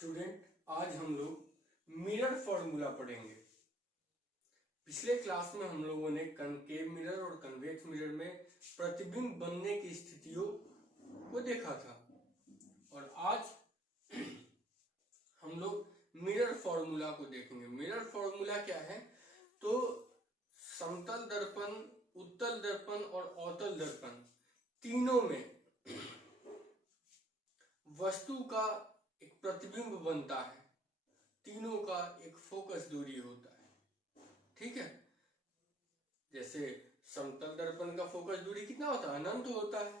Student, आज हम लोग मिरर फॉर्मूला पढ़ेंगे। पिछले क्लास में हम लोगों ने कनकेव मिरर और कन्वेक्स मिरर में प्रतिबिंब बनने की स्थितियों को देखा था और आज हम लोग मिरर फॉर्मूला को देखेंगे। मिरर फॉर्मूला क्या है? तो समतल दर्पण, उत्तल दर्पण और अवतल दर्पण तीनों में वस्तु का एक प्रतिबिंब बनता है। तीनों का एक फोकस दूरी होता है, ठीक है। जैसे समतल दर्पण का फोकस दूरी कितना होता है? अनंत होता है।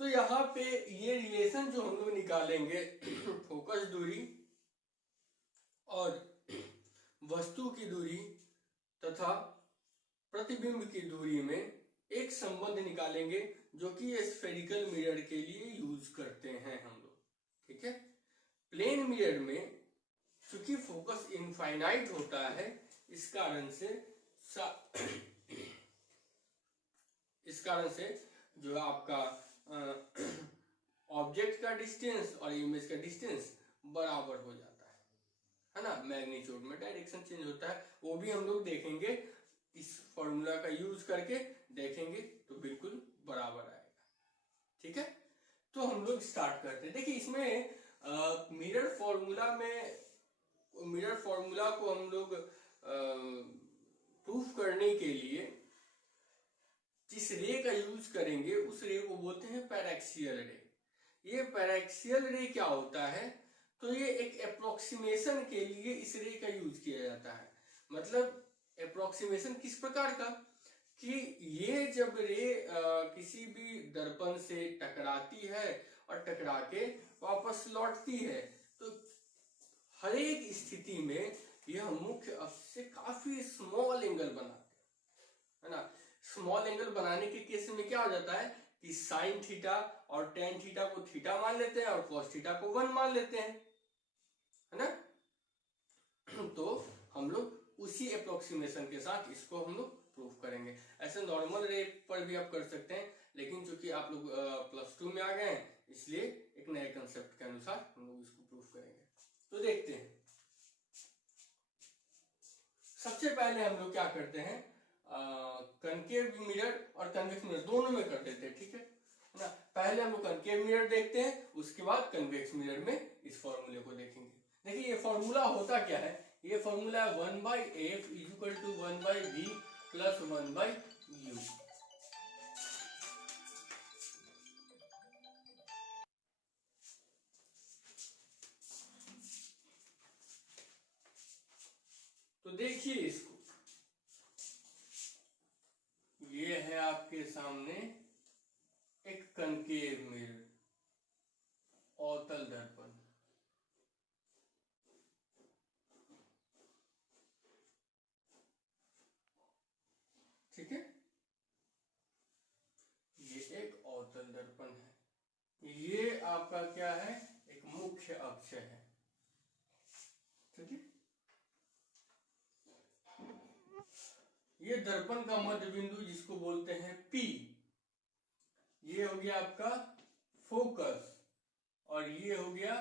तो यहाँ पे ये रिलेशन जो हम लोग निकालेंगे फोकस दूरी और वस्तु की दूरी तथा प्रतिबिंब की दूरी में एक संबंध निकालेंगे जो कि स्फेरिकल मिरर के लिए यूज करते हैं हम लोग, ठीक है। प्लेन मिरर में चूंकि फोकस इनफाइनाइट होता है, इस कारण से जो आपका ऑब्जेक्ट का डिस्टेंस और इमेज का डिस्टेंस बराबर हो जाता है ना। मैग्नीट्यूड में डायरेक्शन चेंज होता है, वो भी हम लोग देखेंगे। इस फॉर्मूला का यूज करके देखेंगे तो बिल्कुल बराबर आएगा, ठीक है। तो हम लोग स्टार्ट करते हैं। देखिए इसमें मिरर फॉर्मूला को हम लोग प्रूफ करने के लिए जिस रे का यूज करेंगे उस रे को बोलते हैं पैराक्सियल रे। ये पैराक्सियल रे क्या होता है? तो ये एक अप्रोक्सीमेशन के लिए इस रे का यूज किया जाता है। मतलब अप्रोक्सीमेशन किस प्रकार का कि ये जब रे किसी भी दर्पण से टकराती है और टकरा के वापस लौटती है, तो हर एक स्थिति में यह मुख्य अक्ष से काफी स्मॉल एंगल बनाते हैं, है ना। स्मॉल एंगल बनाने के केस में क्या हो जाता है कि साइन थीटा और टेन थीटा को थीटा मान लेते हैं और कॉस थीटा को 1 मान लेते हैं, है ना। तो हम लोग उसी अप्रोक्सीमेशन के साथ इसको हम लोग प्रूफ करेंगे। ऐसे नॉर्मल रे पर भी आप कर सकते हैं, लेकिन चूंकि आप लोग +2 में आ गए हैं, इसलिए एक नए कंसेप्ट के अनुसार हम लोग इसको प्रूफ करेंगे। तो देखते हैं। सबसे पहले हम लोग क्या करते हैं, कनकेव मिरर और कन्वेक्स मिरर दोनों में कर देते हैं, ठीक है ना। पहले हम लोग कनकेव मिरर देखते हैं, उसके बाद कन्वेक्स मिरर में इस फॉर्मूले को देखेंगे। देखिए ये फॉर्मूला होता क्या है? ये फॉर्मूला 1/f = 1/v + 1/u। तो देखिए इसको, ये है आपके सामने एक कनकेव मिरर, अवतल दर्पण, ठीक है। ये एक अवतल दर्पण है, ये आपका क्या है? एक मुख्य अक्ष है, ठीक है। ये दर्पण का मध्य बिंदु जिसको बोलते हैं P, ये हो गया आपका फोकस और ये हो गया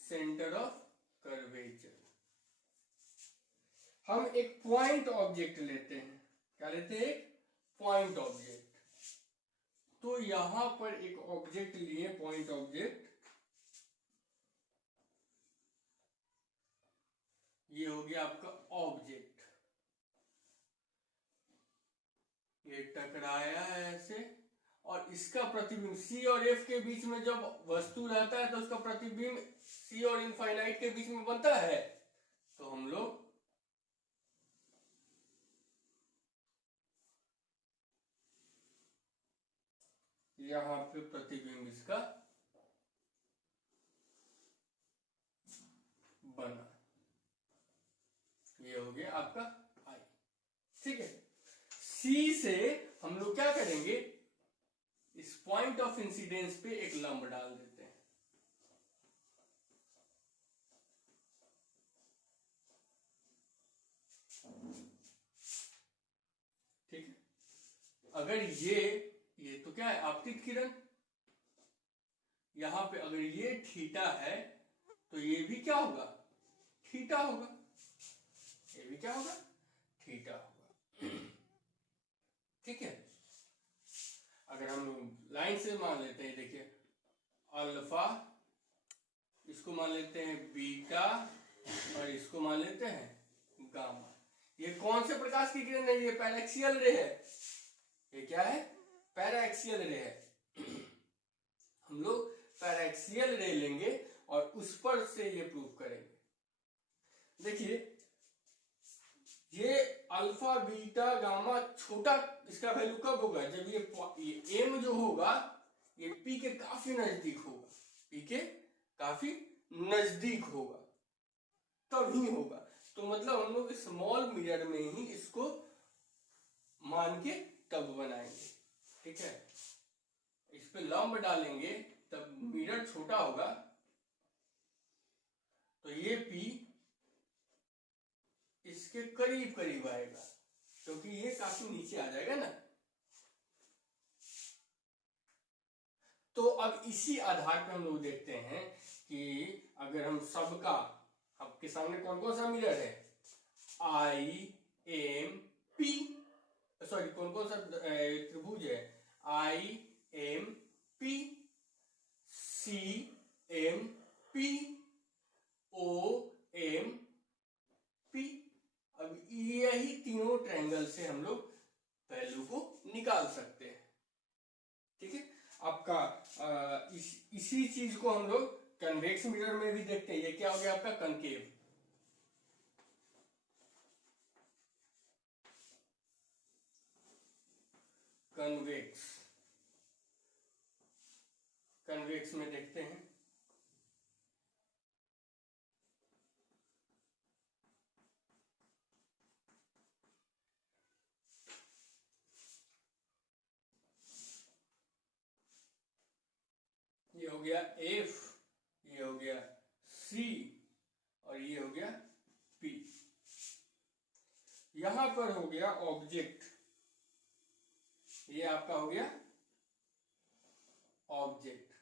सेंटर ऑफ कर्वेचर। हम एक पॉइंट ऑब्जेक्ट लेते हैं, क्या लेते हैं? एक पॉइंट ऑब्जेक्ट। तो यहां पर एक ऑब्जेक्ट लिए, पॉइंट ऑब्जेक्ट, ये हो गया आपका ऑब्जेक्ट। ये टकराया है ऐसे, और इसका प्रतिबिंब C और F के बीच में जब वस्तु रहता है तो उसका प्रतिबिंब C और इनफाइनाइट के बीच में बनता है। तो हम लोग यहां पे प्रतिबिंब इसका बना, ये हो गया आपका I, ठीक है। C से हम लोग क्या करेंगे, इस पॉइंट ऑफ इंसिडेंस पे एक लंब डाल देते हैं, ठीक है। अगर ये तो क्या है? आपतित किरण। यहाँ पे अगर ये थीटा है तो ये भी क्या होगा, थीटा होगा, ये भी क्या होगा, थीटा होगा। ठीक है, अगर हम लाइन से मान लेते हैं, देखिए अल्फा, इसको मान लेते हैं बीटा और इसको मान लेते हैं गामा। ये कौन से प्रकाश की किरण है, ये पैराक्सियल रे है। ये क्या है, पैराक्सियल रे है। हम लोग पैराक्सियल रे लेंगे और उस पर से ये प्रूव करेंगे। देखिए ये अल्फा बीटा गामा छोटा, इसका वैल्यू कब होगा, जब ये एम जो होगा ये पी के काफी नजदीक होगा, पी के काफी नजदीक होगा, तभी होगा। तो मतलब हम लोग स्मॉल मिरर में ही इसको मान के तब बनाएंगे। ठीक है, इस पे लंब डालेंगे तब मिरर छोटा होगा, तो ये पी इसके करीब करीब आएगा, क्योंकि ये काफी नीचे आ जाएगा ना। तो अब इसी आधार पर हम लोग देखते हैं कि अगर हम सबका, आपके सामने कौन कौन सा मिरर है, आई एम पी, सॉरी कौन कौन सा त्रिभुज है, I M P, C M P, O M P. अब यही तीनों ट्रायंगल से हम लोग वैल्यू को निकाल सकते हैं। ठीक है, आपका इसी चीज को हम लोग कन्वेक्स मिरर में भी देखते हैं। ये क्या हो गया आपका कनकेव, कन्वेक्स, कन्वेक्स में देखते हैं। ये हो गया F, ये हो गया C और ये हो गया P। यहां पर हो गया ऑब्जेक्ट, ये आपका हो गया ऑब्जेक्ट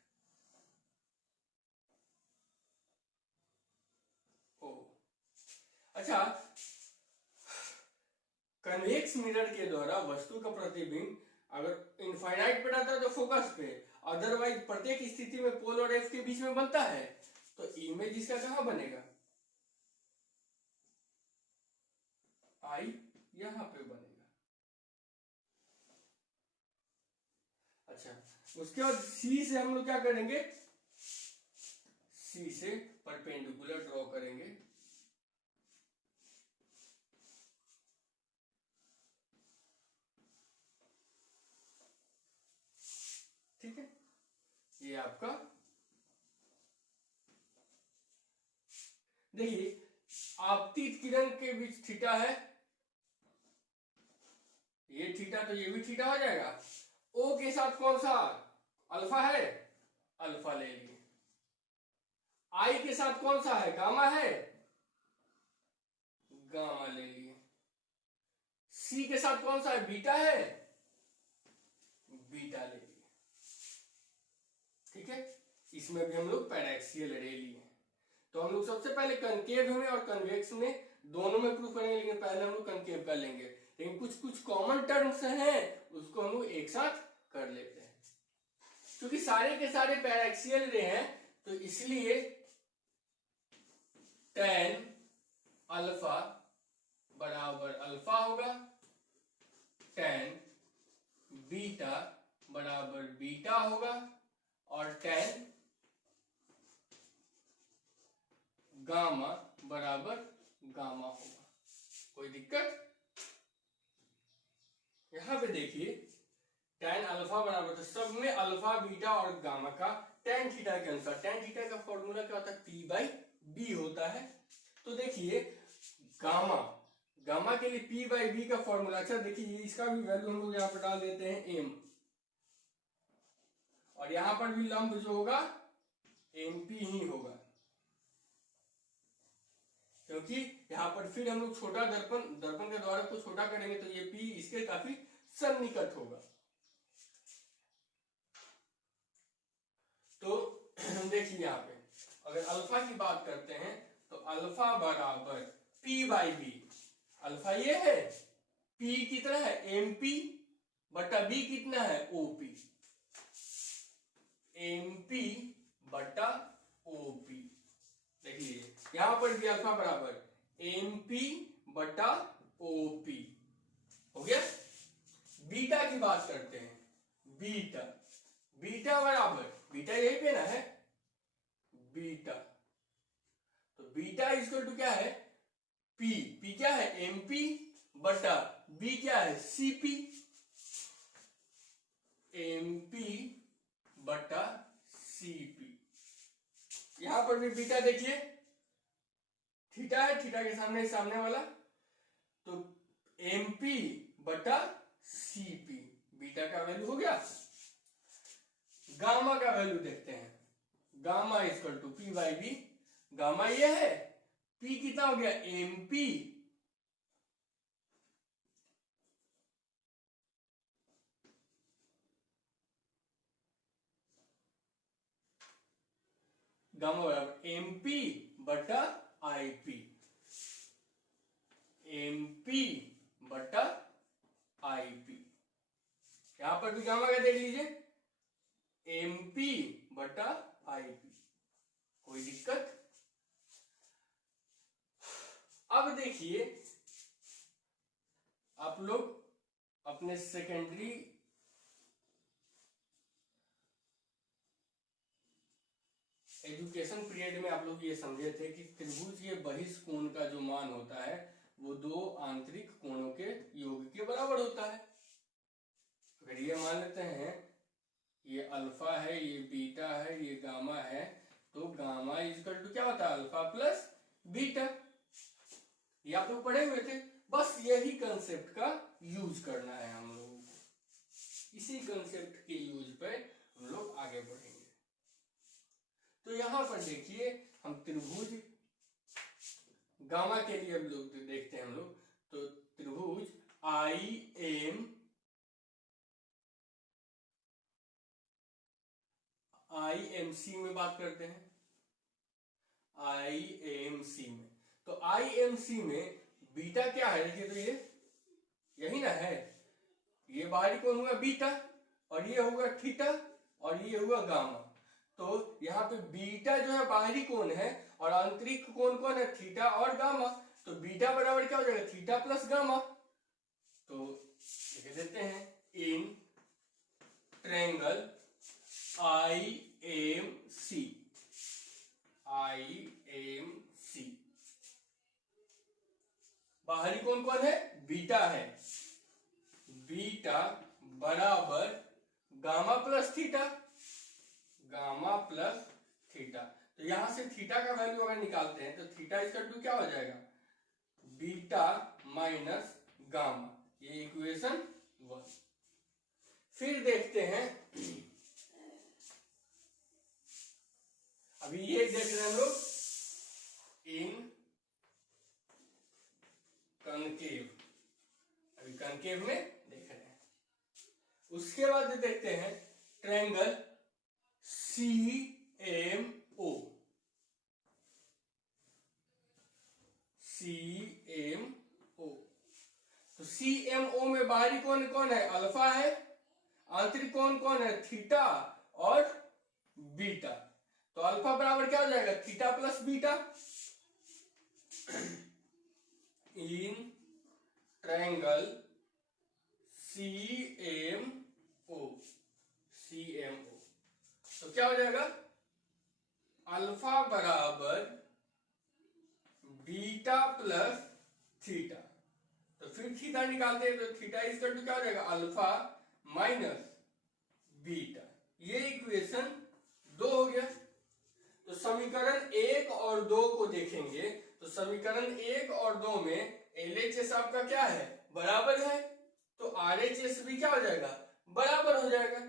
ओ। अच्छा, कन्वेक्स मिरर के द्वारा वस्तु का प्रतिबिंब अगर इनफाइनाइट पे रहता है तो फोकस पे, अदरवाइज प्रत्येक स्थिति में पोल और एफ के बीच में बनता है, तो इमेज इसका कहां बनेगा, आई यहां पे बनेगा। अच्छा, उसके बाद सी से हम लोग क्या करेंगे, सी से परपेंडिकुलर ड्रॉ करेंगे। ठीक है, ये आपका, देखिए आपतित किरण के बीच थीटा है, ये थीटा तो ये भी थीटा हो जाएगा। ओ के साथ कौन सा अल्फा है, अल्फा ले लिए। आई के साथ कौन सा है, गामा है, गामा ले लिए। सी के साथ कौन सा है, बीटा है, बीटा ले लिए। ठीक है, इसमें भी हम लोग पैराक्सियल रे लिए। तो हम लोग सबसे पहले कनकेव में और कन्वेक्स में दोनों में प्रूफ करेंगे, लेकिन पहले हम लोग कनकेव कर लेंगे। लेकिन कुछ कुछ कॉमन टर्म्स हैं उसको हम लोग एक साथ कर लेते हैं, क्योंकि सारे के सारे पैराक्सियल रे हैं, तो इसलिए tan अल्फा बराबर अल्फा होगा, tan बीटा बराबर बीटा होगा, और tan गामा बराबर गामा होगा। कोई दिक्कत? यहां पे देखिए tan अल्फा बराबर, तो सब में अल्फा बीटा और गामा का tan थीटा के अनुसार, tan थीटा का फॉर्मूला क्या होता है, P बाई बी होता है। तो देखिए गामा, गामा के लिए P बाई बी का फॉर्मूला, अच्छा देखिए इसका भी वैल्यू हम लोग यहाँ पर डाल देते हैं m, और यहां पर भी लंब जो होगा MP ही होगा, क्योंकि यहाँ पर फिर हम लोग छोटा दर्पण के द्वारा को छोटा करेंगे तो ये P इसके काफी सन्निकट होगा। तो देखिए यहाँ पे अगर अल्फा की बात करते हैं तो अल्फा बराबर P बाई बी। अल्फा ये है, P कितना है MP बटा B कितना है OP। MP बटा OP। देखिए यहां पर भी अल्फा बराबर MP बटा OP हो गया। बीटा की बात करते हैं, बीटा, बीटा बराबर, बीटा यही पे ना है, बीटा, तो बीटा इक्वल टू क्या है P। P क्या है MP बटा B क्या है CP। MP बटा CP। यहां पर भी बीटा देखिए, थीटा है, थीटा के सामने सामने वाला, तो MP बटा CP, बीटा का वैल्यू हो गया। गामा का वैल्यू देखते हैं, gamma equal to P by B. Gamma ये है, P कितना हो गया MP गामा बराबर MP बटा IP। MP बटा IP। यहां पर भी गामा का देख लीजिए, MP बटा IP। कोई दिक्कत? अब देखिए आप लोग अपने सेकेंडरी एजुकेशन पीरियड में आप लोग ये समझे थे कि त्रिभुज के बहिष्कोण का जो मान होता है वो दो आंतरिक कोणों के योग के बराबर होता है। अगर ये मान लेते हैं ये अल्फा है, ये बीटा है, ये गामा है, तो गामा इक्वल टू क्या होता है अल्फा प्लस बीटा। ये आप लोग पढ़े हुए थे, बस यही कंसेप्ट का यूज करना है हम लोगों को। इसी कंसेप्ट के यूज पे हम लोग आगे बढ़ेंगे। तो यहां पर देखिए हम त्रिभुज गामा के लिए हम लोग देखते हैं हम लोग, तो त्रिभुज IMC में बात करते हैं। IMC में, तो IMC में बीटा क्या है देखिए, तो ये यही ना है, ये बाहरी कोण हुआ बीटा और ये हुआ थीटा और ये हुआ गामा। तो यहाँ पे बीटा जो है बाहरी कोण है और आंतरिक कोण कौन है थीटा और गामा। तो बीटा बराबर क्या हो जाएगा थीटा प्लस गामा। तो लिख देते हैं इन ट्रायंगल IMC बाहरी कोण कौन है बीटा है, बीटा बराबर gamma plus theta, gamma plus theta. तो यहां से थीटा का वैल्यू अगर निकालते हैं तो थीटा इक्वल टू क्या हो जाएगा बीटा माइनस गामा। ये इक्वेशन 1। फिर देखते हैं, अभी ये देख रहे हैं हम लोग इन कनकेव, अभी कनकेव में देख रहे हैं। उसके बाद देखते हैं ट्रायंगल CMO। तो CMO में बाहरी कोण कौन है अल्फा है, आंतरिक कोण कौन है थीटा और बीटा। तो अल्फा बराबर क्या हो जाएगा theta plus beta. In triangle CMO तो क्या हो जाएगा अल्फा बराबर बीटा प्लस थीटा। तो फिर थीटा निकालते हैं तो थीटा इक्वल टू क्या हो जाएगा अल्फा माइनस बीटा। ये इक्वेशन 2 हो गया। तो समीकरण 1 और 2 को देखेंगे तो समीकरण 1 और 2 में LHS आपका क्या है बराबर है, तो RHS भी क्या हो जाएगा बराबर हो जाएगा।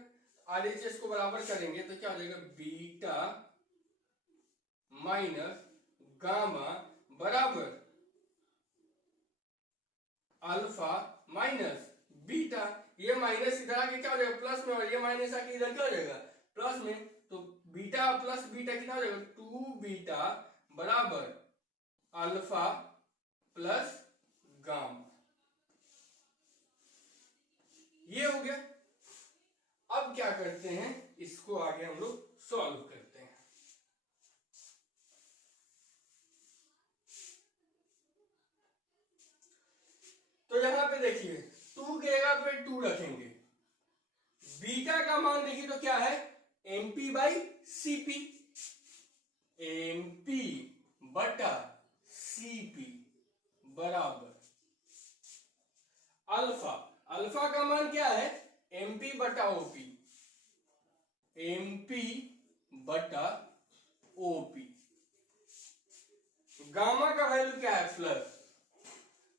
RHS को बराबर करेंगे तो क्या हो जाएगा बीटा माइनस गामा बराबर अल्फा माइनस बीटा। ये माइनस इधर आके क्या हो जाएगा प्लस में, और ये माइनस आके इधर क्या हो जाएगा प्लस में। तो बीटा प्लस बीटा कितना हो जाएगा, 2 बीटा बराबर अल्फा प्लस गामा। ये हो गया। अब क्या करते हैं, इसको आगे हम लोग सॉल्व करते हैं। तो यहां पे देखिए 2 की जगह पे 2 रखेंगे, बीटा का मान देखिए तो क्या है, एमपी बाई सीपी, एमपी बटा सीपी बराबर अल्फा, अल्फा का मान क्या है, एमपी बटा ओपी, एमपी बटा ओपी। गामा का वैल्यू क्या है, प्लस,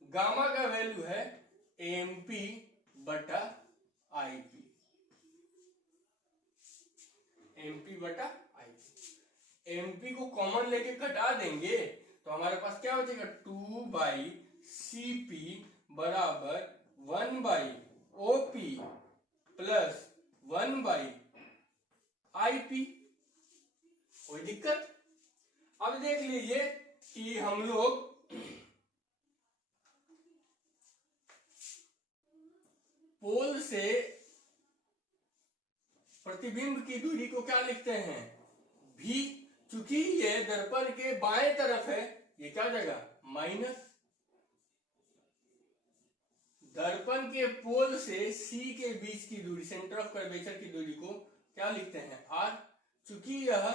गामा का वैल्यू है एमपी बटा आईपी, एमपी बटा आईपी। एमपी को कॉमन लेके घटा देंगे तो हमारे पास क्या हो जाएगा, 2 बाई सीपी बराबर 1 by OP plus 1 by IP. कोई दिक्कत? अब देख लीजिए कि हम लोग पोल से प्रतिबिंब की दूरी को क्या लिखते हैं, भी। चूंकि ये दर्पण के बाएं तरफ है, ये क्या हो जाएगा, माइनस। दर्पण के पोल से सी के बीच की दूरी, सेंटर ऑफ कर्वेचर की दूरी को क्या लिखते हैं, आर। चूंकि यह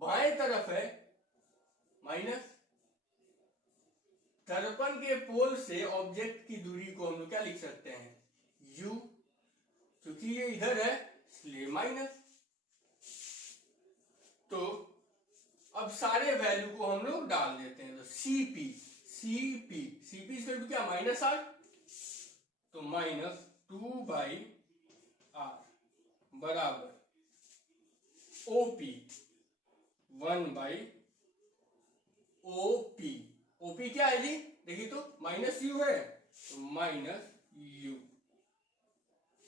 बाएं तरफ है, माइनस। दर्पण के पोल से ऑब्जेक्ट की दूरी को हम लोग क्या लिख सकते हैं, यू। क्योंकि ये इधर है इसलिए माइनस। तो अब सारे वैल्यू को हम लोग डाल देते हैं। तो सीपी, सीपी, सीपी इक्वल क्या, माइनस आर। तो माइनस 2 बाई आर बराबर ओपी 1 बाई ओपी। ओपी क्या है जी, देखिए तो माइनस यू है, तो माइनस यू।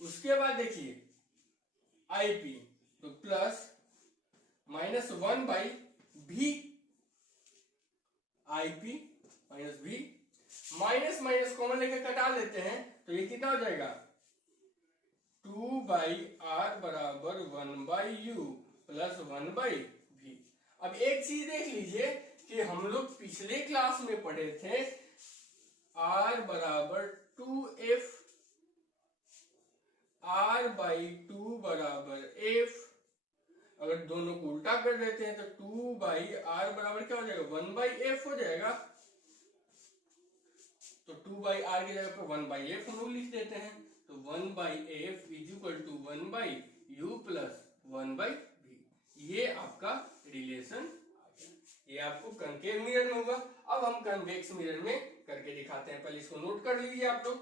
उसके बाद देखिए आईपी, तो प्लस माइनस 1 बाई भी, आईपी माइनस भी। माइनस माइनस कॉमन लेकर कटा लेते हैं तो ये कितना हो जाएगा, 2 बाई आर बराबर 1 बाई यू प्लस 1 बाई भी। अब एक चीज देख लीजिए कि हम लोग पिछले क्लास में पढ़े थे आर बराबर 2f, आर बाई 2 बराबर एफ। अगर दोनों को उल्टा कर देते हैं तो 2 बाई आर बराबर क्या हो जाएगा, 1 बाई एफ हो जाएगा। तो 2 बाई आर की जगह पर 1 बाई एफ हम लोग लिख देते हैं। तो 1 by F is equal to 1 by U plus 1 by भी। ये आपका रिलेशन आ गया। ये आपको कनकेव मिरर में होगा। अब हम कन्वेक्स मिरर में करके दिखाते हैं। पहले इसको नोट कर लीजिए आप लोग।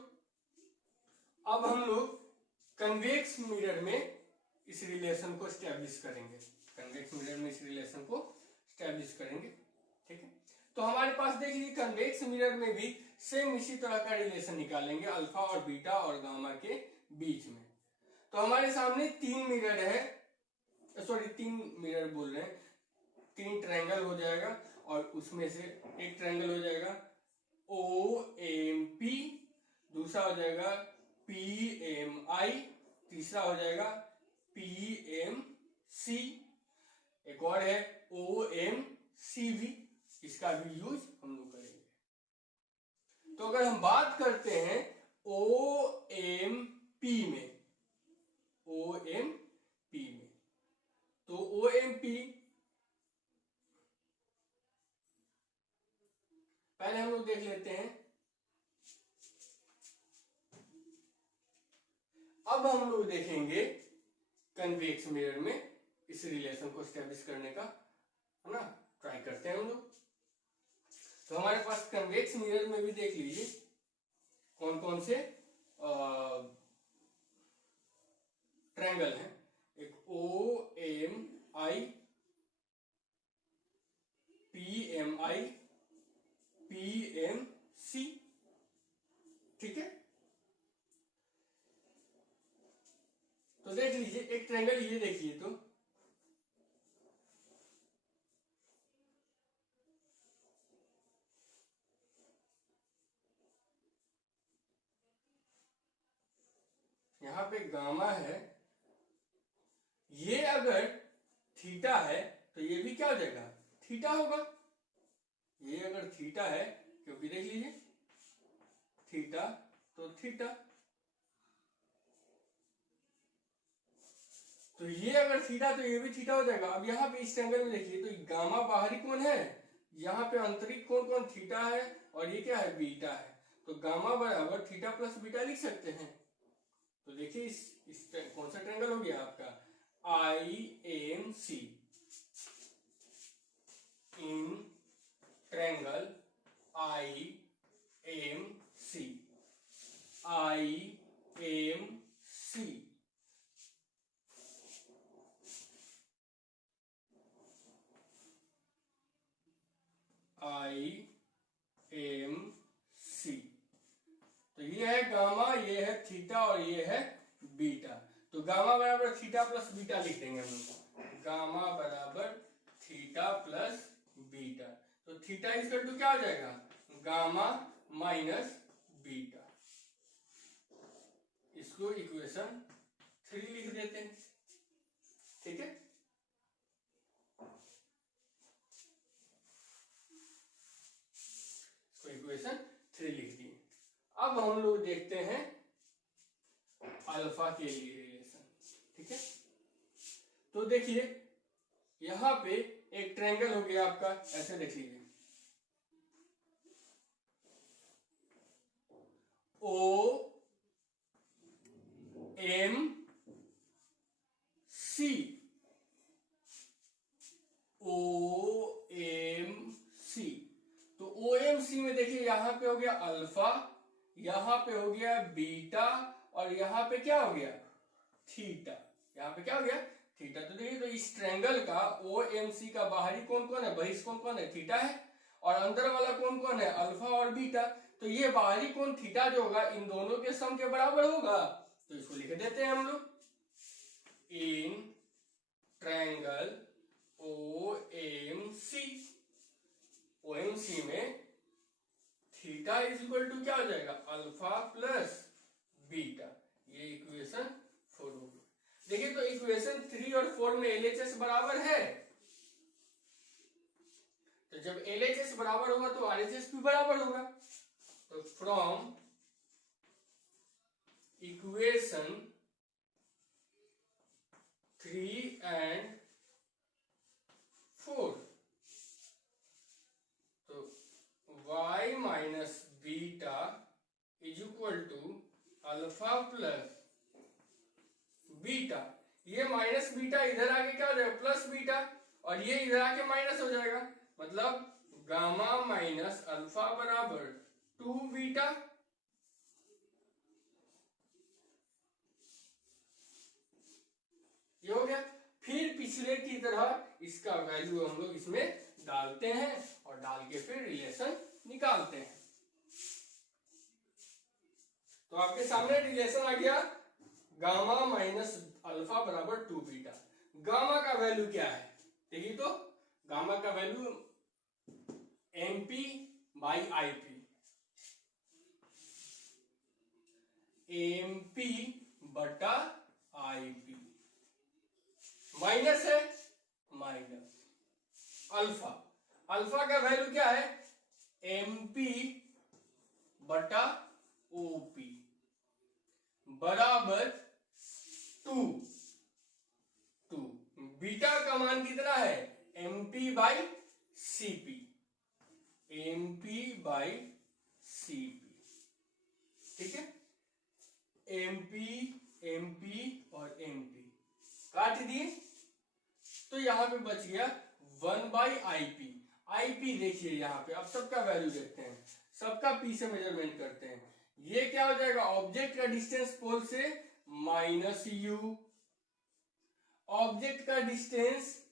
अब हम लोग कन्वेक्स मिरर में इस रिलेशन को स्टैब्लिश करेंगे। कन्वेक्स मिरर में इस रिलेशन को स्टैब्लिश करेंगे, ठीक है। तो हमारे पास देख लीजिए कन्वेक्स मिरर में भी सेम इसी तरह का रिलेशन निकालेंगे अल्फा और बीटा और गामा के बीच में। तो हमारे सामने 3 मिरर है, सॉरी 3 मिरर बोल रहे हैं, 3 ट्रायंगल हो जाएगा और उसमें से एक ट्रायंगल हो जाएगा OMP, दूसरा हो जाएगा PMI, तीसरा हो जाएगा PMC, एक और है OMCV। इसका भी यूज हम लोग करेंगे। तो अगर हम बात करते हैं OMP में, OMP में, तो OMP पहले हम लोग देख लेते हैं। अब हम लोग देखेंगे कन्वेक्स मिरर में इस रिलेशन को स्टैब्लिश करने का, है ना, ट्राई करते हैं हम लोग। तो हमारे पास कन्वेक्स मिरर में भी देख लीजिए कौन कौन से ट्रायंगल हैं। एक OMI, PMI, PMC, ठीक है। तो देख लीजिए एक ट्रायंगल ये देखिए, तो यहाँ पे गामा है, ये अगर थीटा है तो ये भी क्या हो जाएगा, थीटा होगा। ये अगर थीटा है, क्योंकि देख लीजिए थीटा तो थीटा, तो ये अगर थीटा तो ये भी थीटा हो जाएगा। अब यहाँ पे इस एंगल में देखिए तो गामा बाहरी कोण है, यहाँ पे आंतरिक कोण कौन थीटा है, और ये क्या है, बीटा है। तो गामा बराबर थीटा प्लस बीटा लिख सकते हैं। तो देखिए इस कौन सा ट्रायंगल हो गया आपका, IMC, in triangle IMC, IMC। IMC, तो ये है गामा, ये है थीटा और ये है बीटा। तो गामा बराबर थीटा प्लस बीटा लिख देंगे हम लोग, गामा बराबर थीटा प्लस बीटा। तो थीटा इक्वल टू क्या हो जाएगा, गामा माइनस बीटा। इसको इक्वेशन 3 लिख देते हैं, ठीक है। इक्वेशन 3 लिख दिए। अब हम लोग देखते हैं अल्फा के लिए रिलेशन, ठीक है। तो देखिए यहां पे एक ट्रायंगल हो गया आपका, ऐसे देख लीजिए, OMC, OMC। तो OMC में देखिए यहाँ पे हो गया अल्फा, यहाँ पे हो गया बीटा, और यहाँ पे क्या हो गया, थीटा। यहाँ पे क्या हो गया, थीटा। तो देखिए तो इस ट्रायंगल का OMC का बाहरी कोण कौन है, बहिष्ठ कोण कौन है, थीटा है, और अंदर वाला कोण कौन है, अल्फा और बीटा। तो ये बाहरी कोण थीटा जो होगा इन दोनों के सम के बराबर होगा। तो इसको लिख देते हैं हम लोग, इन ट्रायंगल OMC, OMC में थीटा इज इक्वल टू क्या हो जाएगा, अल्फा प्लस बीटा। ये इक्वेशन 4 होगी। देखिए तो इक्वेशन 3 और 4 में LHS बराबर है, तो जब LHS बराबर होगा तो RHS भी बराबर होगा। तो फ्रॉम इक्वेशन 3 एंड 4, तो y minus beta is equal to alpha plus beta. ये माइनस बीटा इधर आके क्या हो जाएगा, प्लस बीटा, और ये इधर आके माइनस हो जाएगा, मतलब गामा माइनस अल्फा बराबर 2 बीटा। ये हो गया। फिर पिछले की तरह इसका वैल्यू हम लोग इसमें डालते हैं और डाल के फिर रिलेशन निकालते हैं। तो आपके सामने रिलेशन आ गया, गामा माइनस अल्फा बराबर 2 बीटा। गामा का वैल्यू क्या है, देखिए तो गामा का value MP by IP, MP बटा IP, माइनस है माइनस अल्फा, अल्फा का वैल्यू क्या है, MP बटा OP बराबर 2, बीटा का मान कितना है, MP by CP, MP by CP, ठीक है। MP MP और MP काट दिए, तो यहां पे बच गया 1 बाई IP। IP देखिए यहाँ पे, अब सबका वैल्यू देखते हैं, सबका P से मेजरमेंट करते हैं। ये क्या हो जाएगा, ऑब्जेक्ट का डिस्टेंस पोल से -u, ऑब्जेक्ट का डिस्टेंस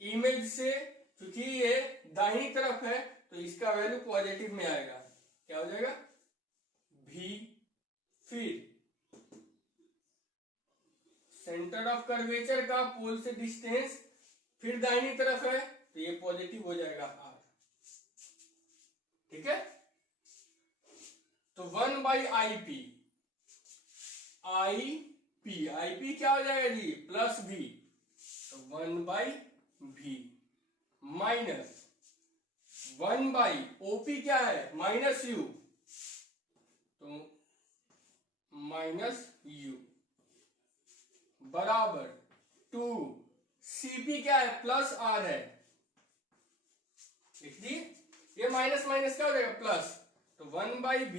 इमेज से, क्योंकि ये दाहिनी तरफ है तो इसका वैल्यू पॉजिटिव में आएगा, क्या हो जाएगा V। फिर सेंटर ऑफ कर्वेचर का पोल से डिस्टेंस फिर दाहिनी तरफ है तो ये पॉजिटिव हो जाएगा R, ठीक है। तो 1 बाई IP, आई पी क्या हो जाएगा जी, प्लस भी, तो 1/v माइनस 1/OP क्या है, माइनस यू, तो माइनस यू बराबर 2 CP क्या है, प्लस आर है, लिख दी, ये माइनस माइनस क्या हो जाएगा, प्लस, तो 1/v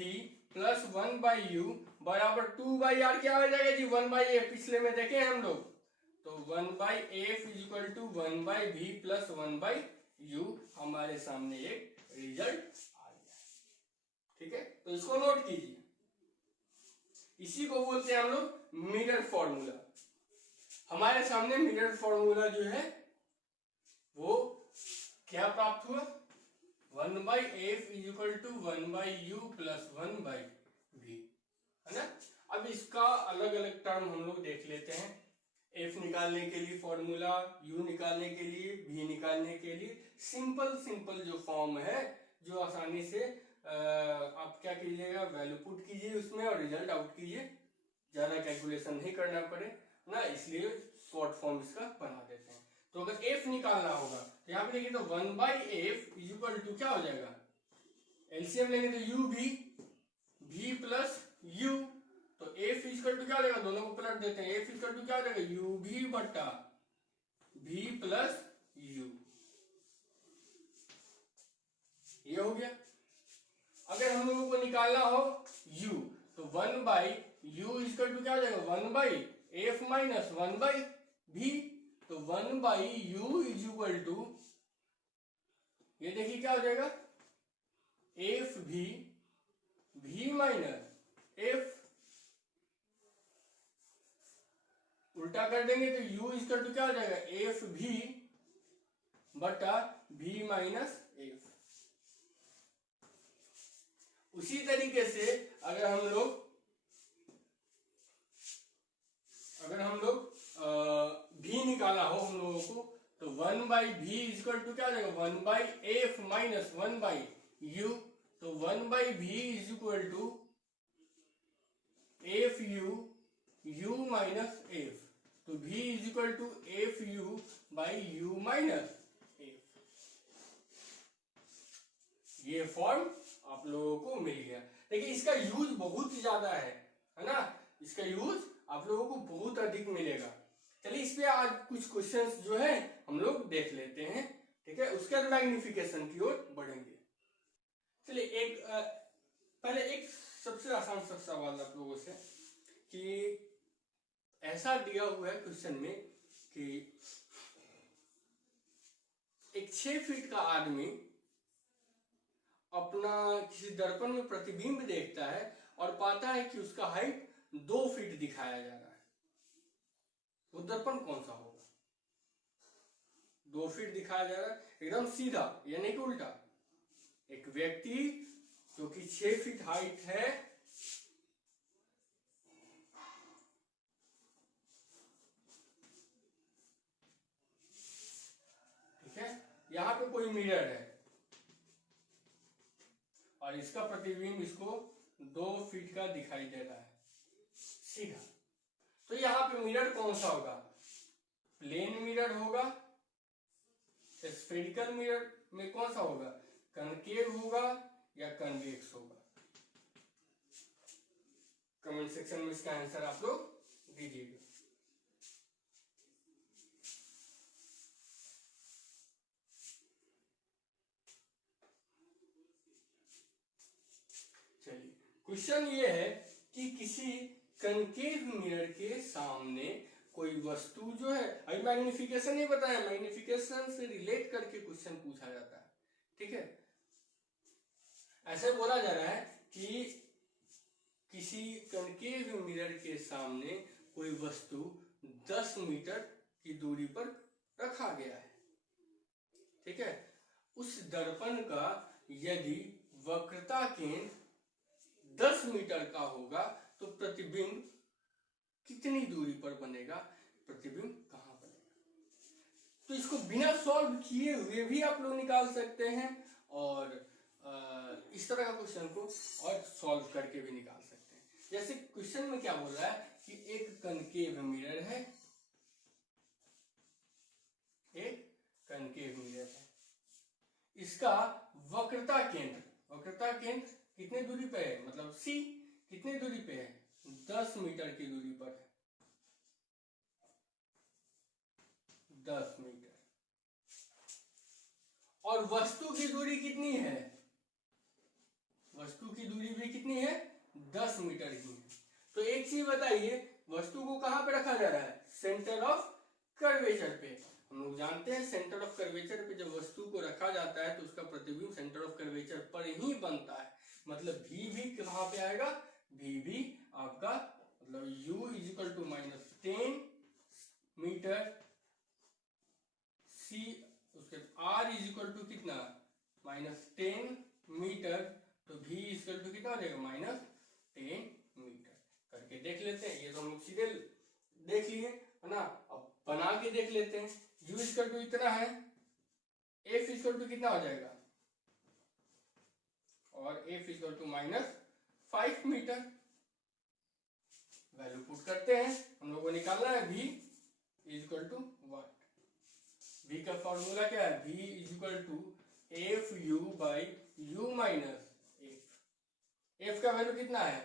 प्लस 1/u बराबर 2/r क्या हो जाएगा जी, 1/f, पिछले में देखे हम लोग, तो 1/f is equal to 1/v plus 1/u, हमारे सामने एक रिजल्ट आ गया। ठीक है, तो इसको नोट कीजिए, इसी को बोलते हैं हम लोग मिरर फॉर्मूला। हमारे सामने मिरर फॉर्मूला जो है वो क्या प्राप्त हुआ, 1/f is equal to 1/u plus 1/v, है ना। अब इसका अलग अलग टर्म हम लोग देख लेते हैं, f निकालने के लिए फॉर्मूला, u निकालने के लिए, v निकालने के लिए सिंपल जो फॉर्म है, जो आसानी से आप क्या कीजिएगा, वैल्यू पुट कीजिए उसमें और रिजल्ट आउट कीजिए, ज्यादा कैलकुलेशन नहीं करना पड़े ना, इसलिए शॉर्ट फॉर्म इसका बना देते हैं। तो अगर f निकालना होगा तो यहाँ पे देखिए, तो 1/f इज इक्वल टू क्या हो जाएगा, एलसीएम लेंगे तो u v प्लस u, तो f इज इक्वल टू क्या हो जाएगा, दोनों को पलट देते हैं, f इज इक्वल टू क्या हो जाएगा, uv बट्टा v प्लस u, ये हो गया। अगर हम लोगों को निकालना हो u, तो 1/u इज इक्वल टू क्या हो जाएगा, 1/f माइनस 1/v, तो 1/u इज इक्वल टू, ये देखिए क्या हो जाएगा, एफ v माइनस f, उल्टा कर देंगे तो u इज इक्वल टू क्या हो जाएगा, एफ v बटा v माइनस f। उसी तरीके से अगर हम लोग v निकाला हो हम लोगों को, तो 1/v इज इक्वल टू क्या हो जाएगा, 1/f माइनस 1/u, तो 1/v is equal to F u minus f, तो v is equal to F u by u minus f। ये फॉर्म आप लोगों को मिल गया। देखिए इसका यूज बहुत ज्यादा है ना, इसका यूज आप लोगों को बहुत अधिक मिलेगा। चलिए इस पे आज कुछ क्वेश्चंस जो है हम लोग देख लेते हैं, ठीक है, उसके बाद मैग्निफिकेशन की ओर बढ़ेंगे। चलिए पहले एक सबसे आसान सा सवाल आप लोगों से, कि ऐसा दिया हुआ है क्वेश्चन में कि एक 6 फीट का आदमी अपना किसी दर्पण में प्रतिबिंब देखता है और पाता है कि उसका हाइट 2 फीट दिखाया जा रहा है, वो दर्पण कौन सा होगा, 2 फीट दिखाया जा रहा है एकदम सीधा, यानी कि उल्टा। एक व्यक्ति जो कि 6 फीट हाइट है, ठीक है, यहां पे कोई मिरर है और इसका प्रतिबिंब इसको 2 फीट का दिखाई दे रहा है सीधा, तो यहाँ पे मिरर कौन सा होगा, प्लेन मिरर होगा, स्फेरिकल मिरर में कौन सा होगा, कनकेव होगा या कन्वेक्स होगा। कमेंट सेक्शन में इसका आंसर आप लोग दीजिएगा। चलिए क्वेश्चन ये है कि किसी कनकेव मिरर के सामने कोई वस्तु जो है, अभी मैग्निफिकेशन नहीं बताया, मैग्निफिकेशन से रिलेट करके क्वेश्चन पूछा जाता है, ठीक है। ऐसे बोला जा रहा है कि किसी कनकेव मिरर के सामने कोई वस्तु 10 मीटर की दूरी पर रखा गया है, ठीक है। उस दर्पण का यदि वक्रता केंद्र 10 मीटर का होगा तो प्रतिबिंब कितनी दूरी पर बनेगा, प्रतिबिंब कहां बनेगा। तो इसको बिना सॉल्व किए हुए भी आप लोग निकाल सकते हैं और इस तरह का क्वेश्चन को और सॉल्व करके भी निकाल सकते हैं। जैसे क्वेश्चन में क्या बोल रहा है कि एक कनकेव मिरर है, एक कनकेव मिरर है, इसका वक्रता केंद्र कितने दूरी पे है, मतलब सी कितने दूरी पे है, 10 मीटर की दूरी पर है, 10 मीटर। और वस्तु की दूरी कितनी है, वस्तु की दूरी भी कितनी है, 10 मीटर ही है। तो एक चीज बताइए, वस्तु को कहां पे रखा जा रहा है, सेंटर ऑफ कर्वेचर पे। हम लोग जानते हैं सेंटर ऑफ कर्वेचर पे जब वस्तु को रखा जाता है तो उसका प्रतिबिंब सेंटर ऑफ कर्वेचर पर ही बनता है। मतलब v भी कहां पे आएगा, v भी आपका मतलब u is equal to -10 metre, c उसके r इज इक्वल टू कितना, -10 मीटर, तो v इज इक्वल टू कितना हो जाएगा, -10 मीटर। करके देख लेते हैं, ये तो हम लोग सीधे देख लिए है ना। अब बना के देख लेते हैं, u इक्वल टू इतना है, f इक्वल टू कितना हो जाएगा, और f equal to -5 metre. Value put करते हैं, हम लोग को निकालना है v equal to what, v का फॉर्मूला क्या है, v equal to F U by U minus F. F का वैल्यू कितना है,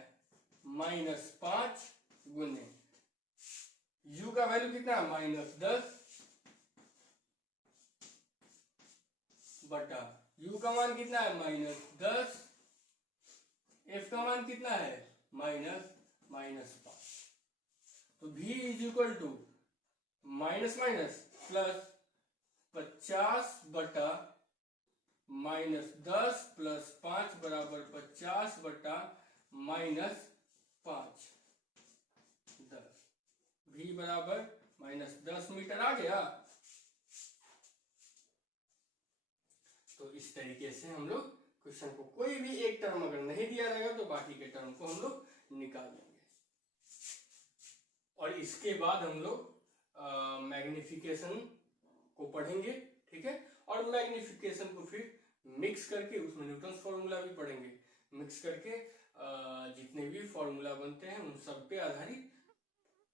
-5 गुने u का वैल्यू कितना है, -10 बटा u का मान कितना है, -10, f का मान कितना है, -5। तो v is equal to minus plus 50 बटा -10 प्लस 5 बराबर 50 बटा -5, 10, v बराबर -10 मीटर आ गया। तो इस तरीके से हम लोग क्वेश्चन को, कोई भी एक टर्म अगर नहीं दिया रहेगा तो बाकी के टर्म को हम लोग निकाल लेंगे। और इसके बाद हम लोग मैग्निफिकेशन को पढ़ेंगे, ठीक है। और मैग्निफिकेशन को फिर मिक्स करके उसमें न्यूटन्स फॉर्मूला भी पढ़ेंगे, मिक्स करके जितने भी फॉर्मूला बनते हैं उन सब पे आधारित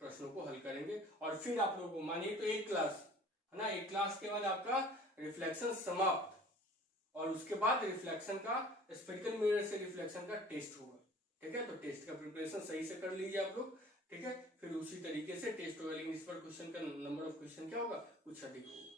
प्रश्नों को हल करेंगे। और फिर आप लोगों को मानिए तो एक क्लास है ना, एक क्लास के बाद आपका रिफ्लेक्शन समाप्त, और उसके बाद रिफ्लेक्शन का, स्फेरिकल मिरर से रिफ्लेक्शन का टेस्ट होगा, ठीक है। तो टेस्ट का प्रिपरेशन सही से कर लीजिए आप लोग, ठीक है। फिर उसी तरीके से टेस्ट होगा, लेकिन इस पर क्वेश्चन का नंबर ऑफ क्वेश्चन क्या होगा, कुछ अधिक होगा।